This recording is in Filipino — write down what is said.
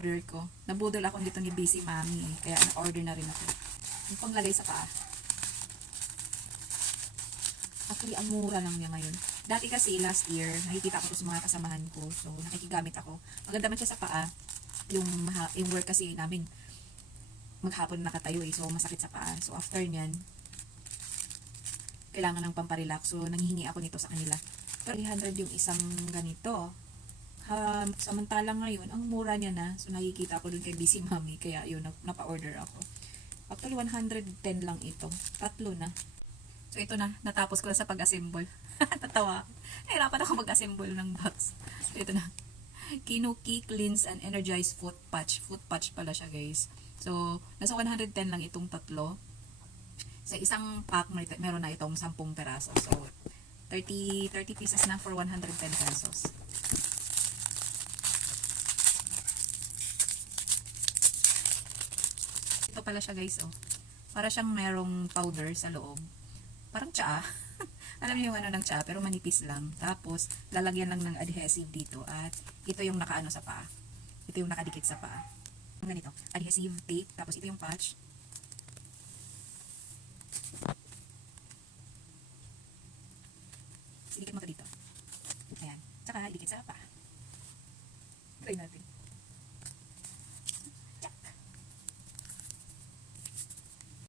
Order ko. Nabudol ako dito ni Busy Mommy eh. Kaya na-order na rin ako. Yung panglagay sa paa. Actually, ang mura lang niya ngayon. Dati kasi, last year, nakikita ko sa mga kasamahan ko. So, nakikigamit ako. Maganda man siya sa paa. Yung work kasi namin, maghapon nakatayo eh. So, masakit sa paa. So, after nyan, kailangan ng pamparelax. So, nanghihingi ako nito sa kanila. 300 yung isang ganito. Samantalang ngayon, ang mura niya na. So, nakikita ko dun kay Busy Mommy. Kaya, yun, napa-order ako. Actually, 110 lang ito. Tatlo na. So, ito na. Natapos ko na sa pag-assemble. Tatawa. Nahirapan ako mag-assemble ng box. So, ito na. Kinuki Cleanse and Energize Foot Patch. Foot patch pala siya, guys. So, nasa 110 lang itong tatlo. Sa isang pack, meron na itong 10 peraso. So, 30 pieces na for 110 pesos. Ito pala siya, guys, oh. Para siyang merong powder sa loob. Parang tsaa. Alam niyo yung ano ng tsaa, pero manipis lang. Tapos, lalagyan lang ng adhesive dito. At ito yung nakaano sa paa. Ito yung nakadikit sa paa. Ganito. Adhesive tape. Tapos, ito yung patch. Idikit mo to dito. Ayan. Tsaka, idikit sa paa. Try natin.